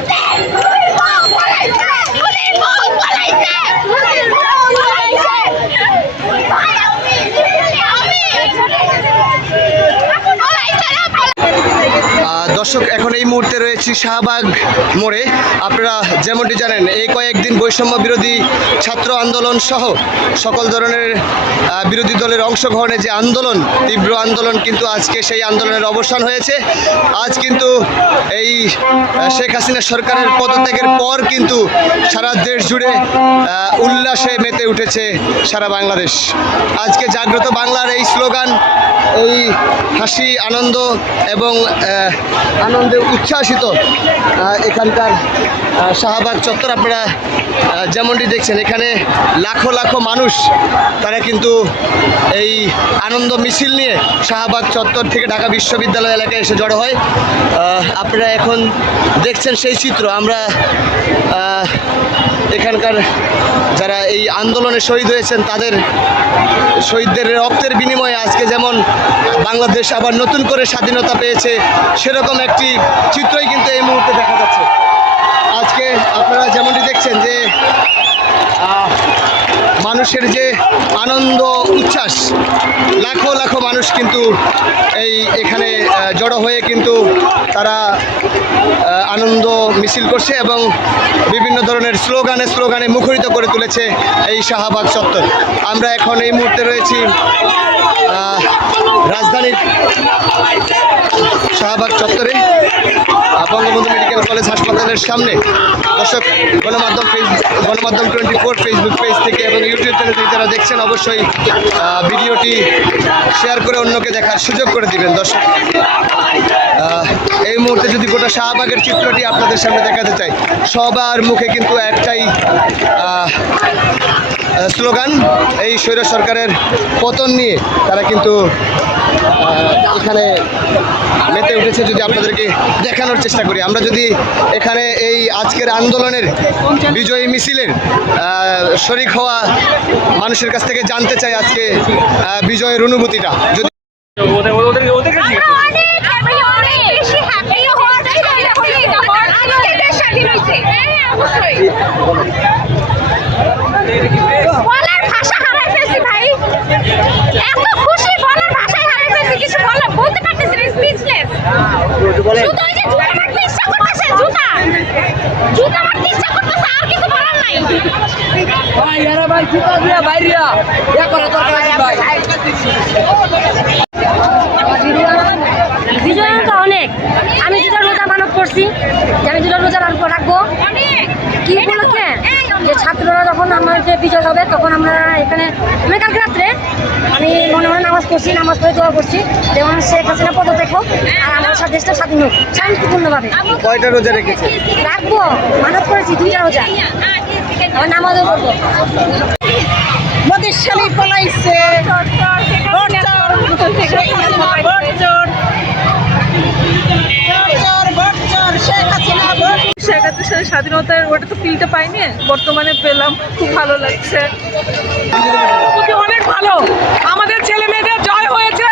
পলাইছে খুনির বউ পলাইছে খুনির বউ পলাইছে খুনির বউ পলাইছে ভাই আমি আমি পলাইছে না আহ, দর্শক, এখন এই মুহূর্তে রয়েছি শাহবাগ মোড়ে। আপনারা যেমনটি জানেন, এই কয়েকদিন বৈষম্য বিরোধী ছাত্র আন্দোলন সহ সকল ধরনের বিরোধী দলের অংশগ্রহণে যে আন্দোলন, তীব্র আন্দোলন কিন্তু আজকে সেই আন্দোলনের অবসান হয়েছে। আজ কিন্তু এই শেখ হাসিনা সরকারের পদত্যাগের পর কিন্তু সারা দেশ জুড়ে উল্লাসে মেতে উঠেছে সারা বাংলাদেশ। আজকে জাগ্রত বাংলার এই স্লোগান, এই হাসি, আনন্দ এবং আনন্দে উচ্ছ্বাসিত এখানকার শাহবাগ চত্বর আপনারা যেমনটি দেখছেন, এখানে লাখো লাখো মানুষ, তারা কিন্তু এই আনন্দ মিছিল নিয়ে শাহবাগ চত্বর থেকে ঢাকা বিশ্ববিদ্যালয় এলাকায় এসে জড়ো হয়। আপনারা এখন দেখছেন সেই চিত্র, আমরা এখানকার যারা এই আন্দোলনে শহীদ হয়েছেন, তাদের শহীদদের রক্তের বিনিময়ে আজকে যেমন বাংলাদেশ আবার নতুন করে স্বাধীনতা পেয়েছে, সেরকম একটি চিত্রই কিন্তু এই মুহূর্তে দেখা যাচ্ছে। আজকে আপনারা যেমনটি দেখছেন যে মানুষের যে আনন্দ, উচ্ছ্বাস, লাখো কিন্তু এই এখানে জড়ো হয়ে কিন্তু তারা আনন্দ মিছিল করছে এবং বিভিন্ন ধরনের স্লোগানে স্লোগানে মুখরিত করে তুলেছে এই শাহবাগ চত্বর। আমরা এখন এই মুহূর্তে রয়েছি রাজধানীর শাহবাগ চত্বরে বঙ্গবন্ধু মেডিকেল কলেজ হাসপাতালের সামনে। দর্শক, গণমাধ্যম গণমাধ্যম টোয়েন্টি ফোর ফেসবুক পেজ থেকে এবং ইউটিউব চ্যানেল থেকে যারা দেখছেন, অবশ্যই ভিডিওটি শেয়ার করে অন্যকে দেখার সুযোগ করে দিবেন দর্শক। এই মুহূর্তে যদি গোটা শাহবাগের চিত্রটি আপনাদের সামনে দেখাতে চাই, সবার মুখে কিন্তু একটাই স্লোগান, এই স্বৈর সরকারের পতন নিয়ে তারা কিন্তু এখানে মেতে উঠেছে যদি আপনাদেরকে দেখানোর চেষ্টা করি। আমরা যদি এখানে এই আজকের আন্দোলনের বিজয়ী মিছিলের শরিক হওয়া মানুষের কাছ থেকে জানতে চাই আজকে বিজয়ের অনুভূতিটা। যদি ভাই এরা দিয়া বাইরিয়া ইয়া করা দরকার আছে ভাই। বিজয়তা অনেক। আমি যেটা রোজা মানব করছি আমি যেটা রোজা রাখব কি উপলক্ষে? যে ছাত্ররা যখন আমার যে বিজয় হবে তখন আমরা এখানে আমি কালকে রাত্রে আমি মনে মনে নামাজ পড়ছি নামাজ পড়ে দোয়া করছি যেমন শেখ হাসিনা পদত্যাগ হোক আর আমার সাথে দেশটা স্বাধীন হোক শান্তিপূর্ণভাবে। কয়টা রোজা রেখেছে? রাখব মানব করেছি দুইটা রোজা। আবার নামাজও করব মোদের শালি পলাইছে শেখ হাসিনার স্বাধীনতার ওটা তো ফিলটা পাইনি? বর্তমানে পেলাম খুব ভালো লাগছে। অনেক ভালো আমাদের ছেলে মেয়েদের জয় হয়েছে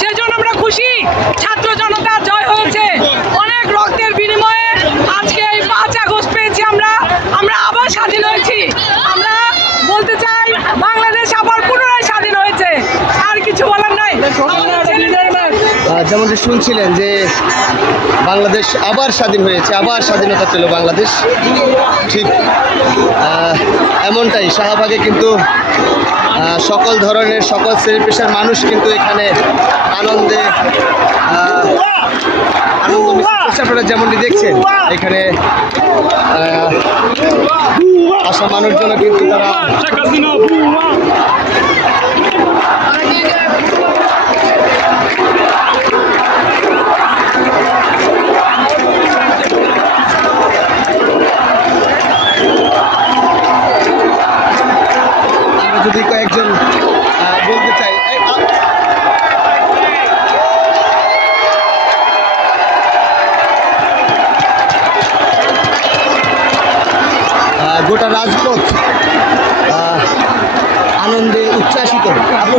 সেজন্য আমরা খুশি ছাত্র জনতা জয় হয়েছে অনেক রক্তের বিনিময়ে আজকে এই পাঁচ আগস্ট পেয়েছি আমরা আমরা আবার স্বাধীন হয়েছি আমরা বলতে চাই বাংলাদেশ আবার পুনরায় স্বাধীন হয়েছে আর কিছু বলার নাই আমাদের ছেলে মেয়েদের আহ, যেমনটি শুনছিলেন যে বাংলাদেশ আবার স্বাধীন হয়েছে, আবার স্বাধীনতা পেল বাংলাদেশ, ঠিক এমনটাই। শাহবাগে কিন্তু সকল ধরনের, সকল শ্রেণি পেশার মানুষ কিন্তু এখানে আনন্দে আনন্দ আপনারা যেমনটি দেখছেন, এখানে আসা মানুষজন কিন্তু তারা গোটা রাজপথ আনন্দে উচ্ছ্বাসিত। আপনি